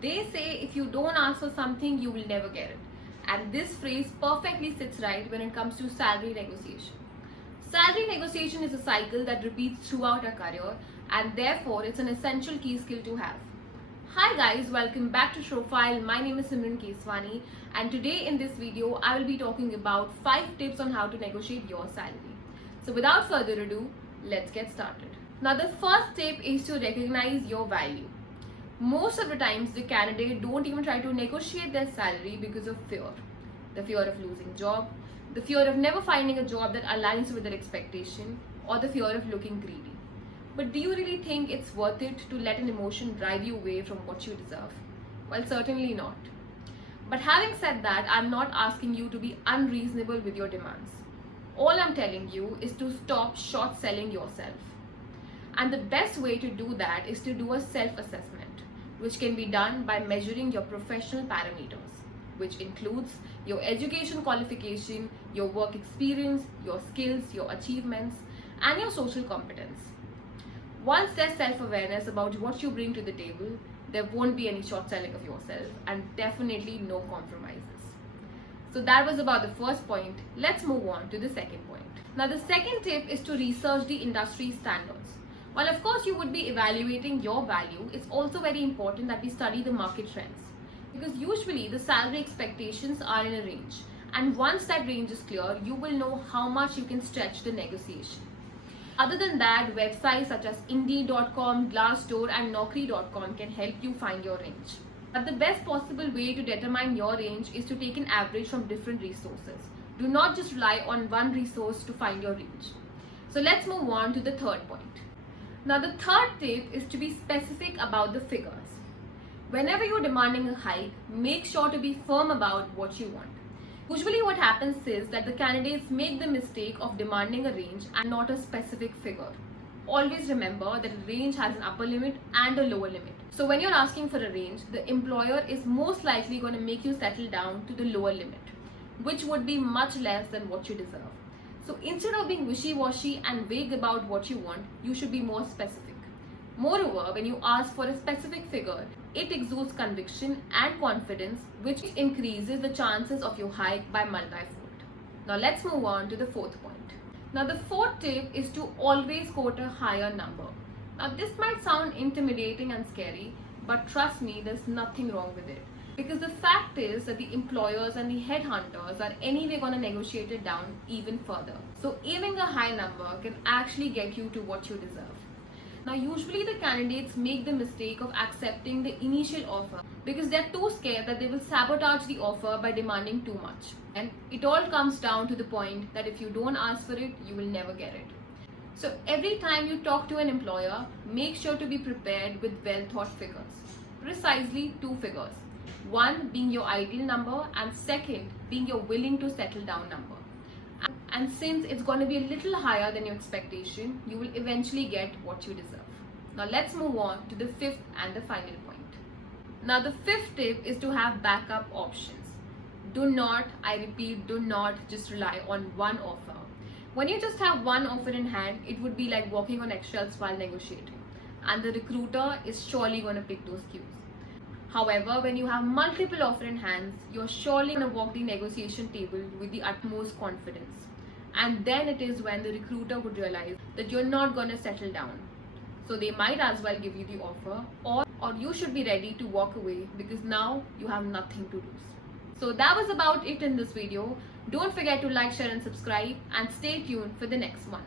They say if you don't ask for something, you will never get it. And this phrase perfectly sits right when it comes to salary negotiation. Salary negotiation is a cycle that repeats throughout our career, and therefore it's an essential key skill to have. Hi guys, welcome back to Shrofile. My name is Simran Keswani, and today in this video I will be talking about 5 tips on how to negotiate your salary. So without further ado, let's get started. Now the first tip is to recognize your value. Most of the times the candidate don't even try to negotiate their salary because of fear. The fear of losing job, the fear of never finding a job that aligns with their expectation, or the fear of looking greedy. But do you really think it's worth it to let an emotion drive you away from what you deserve? Well, certainly not. But having said that, I'm not asking you to be unreasonable with your demands. All I'm telling you is to stop short selling yourself. And the best way to do that is to do a self-assessment, which can be done by measuring your professional parameters, which includes your education qualification, your work experience, your skills, your achievements, and your social competence. Once there's self-awareness about what you bring to the table, there won't be any short selling of yourself, and definitely no compromises. So that was about the first point. Let's move on to the second point. Now the second tip is to research the industry standards. While of course you would be evaluating your value, it's also very important that we study the market trends. Because usually the salary expectations are in a range, and once that range is clear, you will know how much you can stretch the negotiation. Other than that, websites such as Indeed.com, Glassdoor and Naukri.com can help you find your range. But the best possible way to determine your range is to take an average from different resources. Do not just rely on one resource to find your range. So let's move on to the third point. Now the third tip is to be specific about the figures. Whenever you're demanding a hike, make sure to be firm about what you want. Usually what happens is that the candidates make the mistake of demanding a range and not a specific figure. Always remember that a range has an upper limit and a lower limit. So when you're asking for a range, the employer is most likely going to make you settle down to the lower limit, which would be much less than what you deserve. So instead of being wishy-washy and vague about what you want, you should be more specific. Moreover, when you ask for a specific figure, it exudes conviction and confidence, which increases the chances of your hike by multifold. Now let's move on to the fourth point. Now the fourth tip is to always quote a higher number. Now this might sound intimidating and scary, but trust me, there's nothing wrong with it. Because the fact is that the employers and the headhunters are anyway going to negotiate it down even further. So aiming a high number can actually get you to what you deserve. Now usually the candidates make the mistake of accepting the initial offer because they're too scared that they will sabotage the offer by demanding too much. And it all comes down to the point that if you don't ask for it, you will never get it. So every time you talk to an employer, make sure to be prepared with well thought figures. Precisely 2 figures. One being your ideal number and second being your willing to settle down number. And since it's going to be a little higher than your expectation, you will eventually get what you deserve. Now let's move on to the fifth and the final point. Now the fifth tip is to have backup options. Do not, I repeat, do not just rely on one offer. When you just have one offer in hand, it would be like walking on eggshells while negotiating. And the recruiter is surely going to pick those cues. However, when you have multiple offers in hands, you're surely going to walk the negotiation table with the utmost confidence. And then it is when the recruiter would realize that you're not going to settle down. So they might as well give you the offer, or you should be ready to walk away because now you have nothing to lose. So that was about it in this video. Don't forget to like, share and subscribe, and stay tuned for the next one.